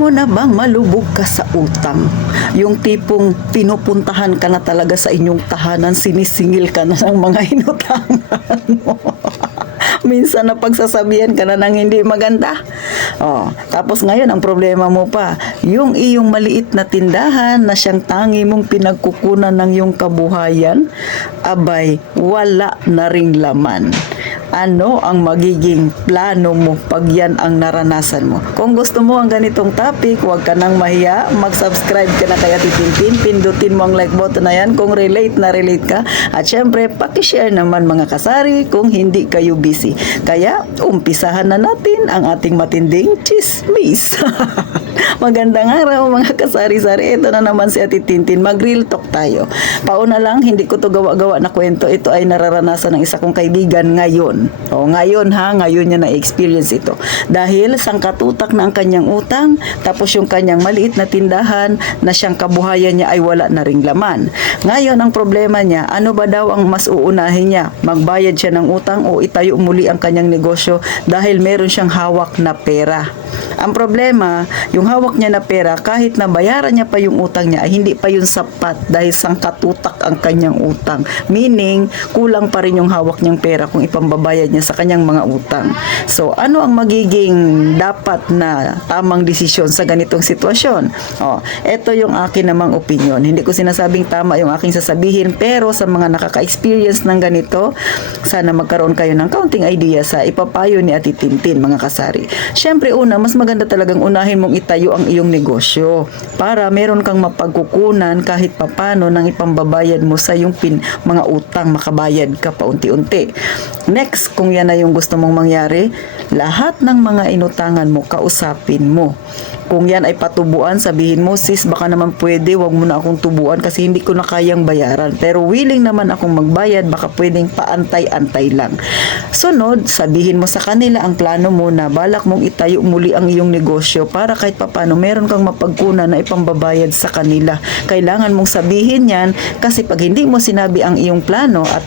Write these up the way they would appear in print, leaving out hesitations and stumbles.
mo na bang malubog ka sa utang? Yung tipong pinupuntahan ka na talaga sa inyong tahanan, sinisingil ka na ng mga inutangan mo. Minsan na pagsasabihan ka na ng hindi maganda. Tapos ngayon, ang problema mo pa, yung iyong maliit na tindahan na siyang tangi mong pinagkukunan ng iyong kabuhayan, abay, wala na ring laman. Ano ang magiging plano mo pag yan ang naranasan mo? Kung gusto mo ang ganitong topic, huwag ka nang mahiya. Mag-subscribe ka na kay Ate Tintin. Pindutin mo ang like button na yan kung relate na relate ka. At syempre, pakishare naman mga kasari kung hindi kayo busy. Kaya, umpisahan na natin ang ating matinding chismis. Magandang araw mga kasari-sari. Ito na naman si Ate Tintin. Mag-real talk tayo. Pauna lang, hindi ko to gawa-gawa na kwento. Ito ay nararanasan ng isa kong kaibigan ngayon. Ngayon niya na-experience ito. Dahil sangkatutak na ang kanyang utang, tapos yung kanyang maliit na tindahan na siyang kabuhayan niya ay wala na ring laman. Ngayon, ang problema niya, ano ba daw ang mas uunahin niya? Magbayad siya ng utang o itayo muli ang kanyang negosyo dahil meron siyang hawak na pera. Ang problema, yung hawak niya na pera, kahit na bayaran niya pa yung utang niya, ay hindi pa yun sapat dahil sangkatutak ang kanyang utang. Meaning, kulang pa rin yung hawak niyang pera kung ipambabayad niya sa kanyang mga utang. So, ano ang magiging dapat na tamang desisyon sa ganitong sitwasyon? Ito yung akin namang opinion. Hindi ko sinasabing tama yung aking sasabihin, pero sa mga nakaka-experience ng ganito, sana magkaroon kayo ng kaunting idea sa ipapayo ni Ate Tintin, mga kasari. Syempre, mas maganda talagang unahin mong itayo ang iyong negosyo para meron kang mapagkukunan kahit papano ng ipambabayad mo sa iyong mga utang, makabayad ka paunti-unti. Next, kung yan na yung gusto mong mangyari, lahat ng mga inutangan mo, kausapin mo. Kung yan ay patubuan, sabihin mo, sis, baka naman pwede, wag mo na akong tubuan kasi hindi ko na kayang bayaran. Pero willing naman akong magbayad, baka pwedeng paantay-antay lang. Sunod, sabihin mo sa kanila ang plano mo na balak mong itayo muli ang iyong negosyo para kahit papano meron kang mapagkunan na ipambabayad sa kanila. Kailangan mong sabihin yan kasi pag hindi mo sinabi ang iyong plano at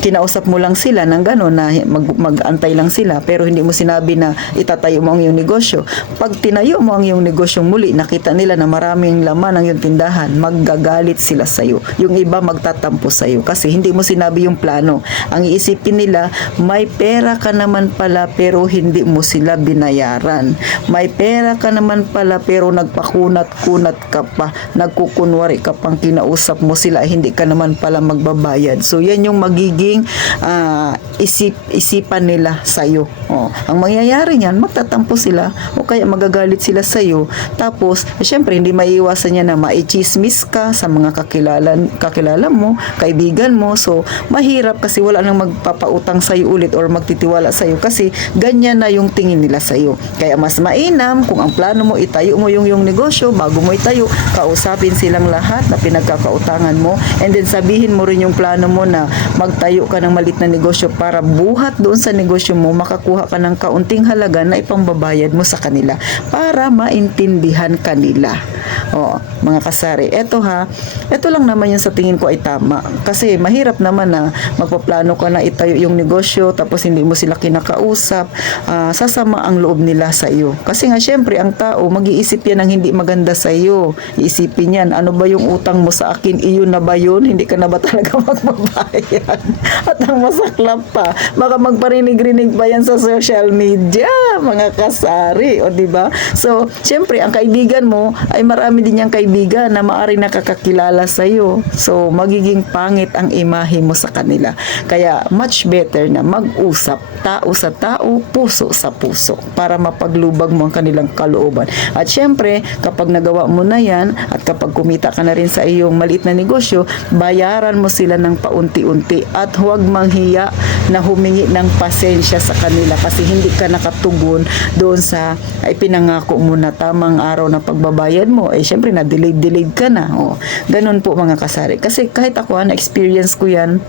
kinausap mo lang sila ng gano'n na mag-antay lang sila pero hindi mo sinabi na itatayo mo ang iyong negosyo. Pag tinayo mo ang iyong negosyong muli, nakita nila na maraming laman ang iyong tindahan, maggagalit sila sa iyo. Yung iba magtatampo sa iyo kasi hindi mo sinabi yung plano. Ang iisipin nila, may pera ka naman pala pero hindi mo sila binayaran. May pera ka naman pala pero nagpakunat-kunat ka pa, nagkukunwari ka pang kinausap mo sila, hindi ka naman pala magbabayad. So yan yung magiging isipan nila sa iyo. Ang mangyayari niyan, magtatampo sila o kaya magagalit sila sa iyo. Tapos, syempre hindi maiiwasan niya na maichismis ka sa mga kakilala mo, kaibigan mo. So, mahirap kasi wala nang magpapautang sa iyo ulit or magtitiwala sa iyo kasi ganyan na yung tingin nila sa iyo. Kaya mas mainam kung ang plano mo itayo mo yung negosyo, bago mo itayo, kausapin silang lahat na pinagkakautangan mo and then sabihin mo rin yung plano mo na magtayo ka ng malit na negosyo para buhat doon sa negosyo mo, makakuha ka ng kaunting halaga na ipambabayad mo sa kanila para maintindihan kanila. Mga kasari, ito lang naman yung sa tingin ko ay tama. Kasi mahirap naman na magpaplano ka na itayo yung negosyo tapos hindi mo sila kinakausap, sasama ang loob nila sa iyo. Kasi nga syempre ang tao mag-iisip yan ng hindi maganda sa iyo. Iisipin yan, ano ba yung utang mo sa akin? Iyon na ba yun? Hindi ka na ba talaga magbabayad? At ang masaklap pa, baka magparinig-rinig pa yan sa social media, mga kasari, o diba? So, syempre, ang kaibigan mo ay marami din niyang kaibigan na maaaring nakakakilala sa iyo. So, magiging pangit ang imahe mo sa kanila. Kaya, much better na mag-usap, tao sa tao, puso sa puso, para mapaglubag mo ang kanilang kalooban. At syempre, kapag nagawa mo na yan, at kapag kumita ka na rin sa iyong maliit na negosyo, bayaran mo sila ng paunti-unti at huwag manghiya na humingi ng pasensya sa kanila kasi hindi ka nakatugon doon sa ipinangako mo na tamang araw na pagbabayad mo. Syempre na-delayed ka na. Ganun po mga kasari. Kasi kahit ako, na-experience ko yan,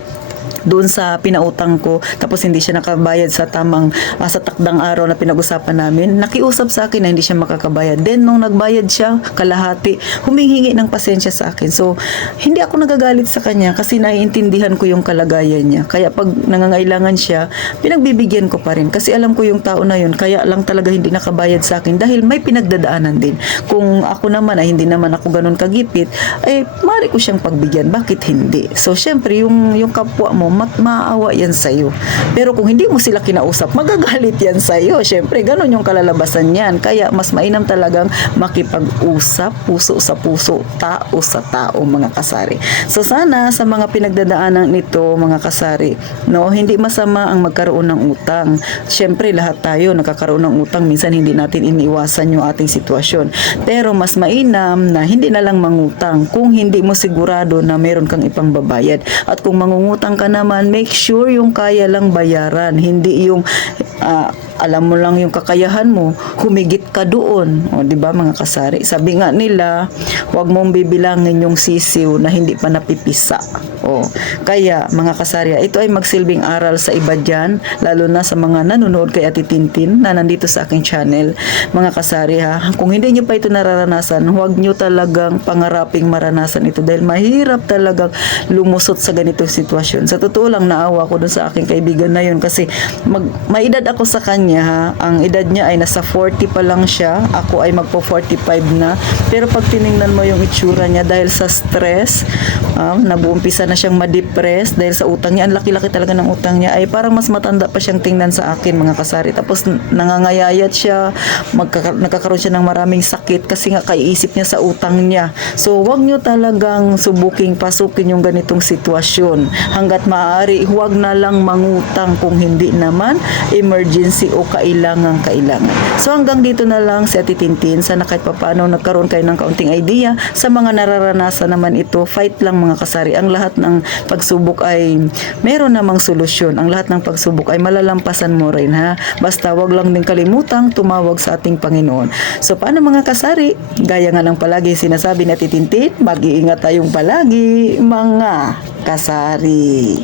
doon sa pinautang ko, tapos hindi siya nakabayad sa tamang sa takdang araw na pinag-usapan namin, nakiusap sa akin na hindi siya makakabayad. Then nung nagbayad siya kalahati, humihingi ng pasensya sa akin. So hindi ako nagagalit sa kanya kasi naiintindihan ko yung kalagayan niya. Kaya pag nangangailangan siya, pinagbibigyan ko pa rin kasi alam ko yung tao na yun, kaya lang talaga hindi nakabayad sa akin dahil may pinagdadaanan din. Kung ako naman ay hindi naman ako ganun kagipit, ay mari ko siyang pagbigyan. Bakit hindi? So syempre yung kapwa mo, maawa yan sa'yo. Pero kung hindi mo sila kinausap, magagalit yan sa'yo. Siyempre, ganun yung kalalabasan yan. Kaya mas mainam talagang makipag-usap, puso sa puso, tao sa tao, mga kasari. So sana sa mga pinagdadaanan nito, mga kasari, no, hindi masama ang magkaroon ng utang. Siyempre, lahat tayo nakakaroon ng utang. Minsan hindi natin iniiwasan yung ating sitwasyon. Pero mas mainam na hindi na lang mangutang kung hindi mo sigurado na meron kang ipangbabayad. At kung mangungutang ka naman, make sure yung kaya lang bayaran, hindi yung alam mo lang yung kakayahan mo, humigit ka doon. O, di ba mga kasari? Sabi nga nila, huwag mong bibilangin yung sisiw na hindi pa napipisa. O, kaya mga kasari, ito ay magsilbing aral sa iba dyan, lalo na sa mga nanonood kay Ate Tintin na nandito sa aking channel. Mga kasari ha, kung hindi nyo pa ito nararanasan, huwag nyo talagang pangaraping maranasan ito dahil mahirap talagang lumusot sa ganitong sitwasyon. Sa totoo lang, naawa ko dun sa aking kaibigan na yun kasi may edad ako sa kanya ha. Ang edad niya ay nasa 40 pa lang siya. Ako ay magpo 45 na. Pero pag tiningnan mo yung itsura niya dahil sa stress, nag-uumpisa na siyang ma-depress dahil sa utang niya. Ang laki-laki talaga ng utang niya. Ay parang mas matanda pa siyang tingnan sa akin, mga kasari. Tapos nangangayayat siya. Nagkakaroon siya ng maraming sakit kasi nga kaiisip niya sa utang niya. So wag niyo talagang pasukin yung ganitong sitwasyon. Hanggat maaari, huwag na lang mangutang kung hindi naman emergency o kailangan. So hanggang dito na lang si Ate Tintin. Sana kahit papaano nagkaroon kayo ng kaunting idea sa mga nararanasan naman ito. Fight lang mga kasari. Ang lahat ng pagsubok ay meron namang solusyon. Ang lahat ng pagsubok ay malalampasan mo rin ha. Basta wag lang din kalimutang tumawag sa ating Panginoon. So paano mga kasari? Gaya nga lang palagi sinasabi ni Ate Tintin, mag-iingat tayong palagi mga kasari.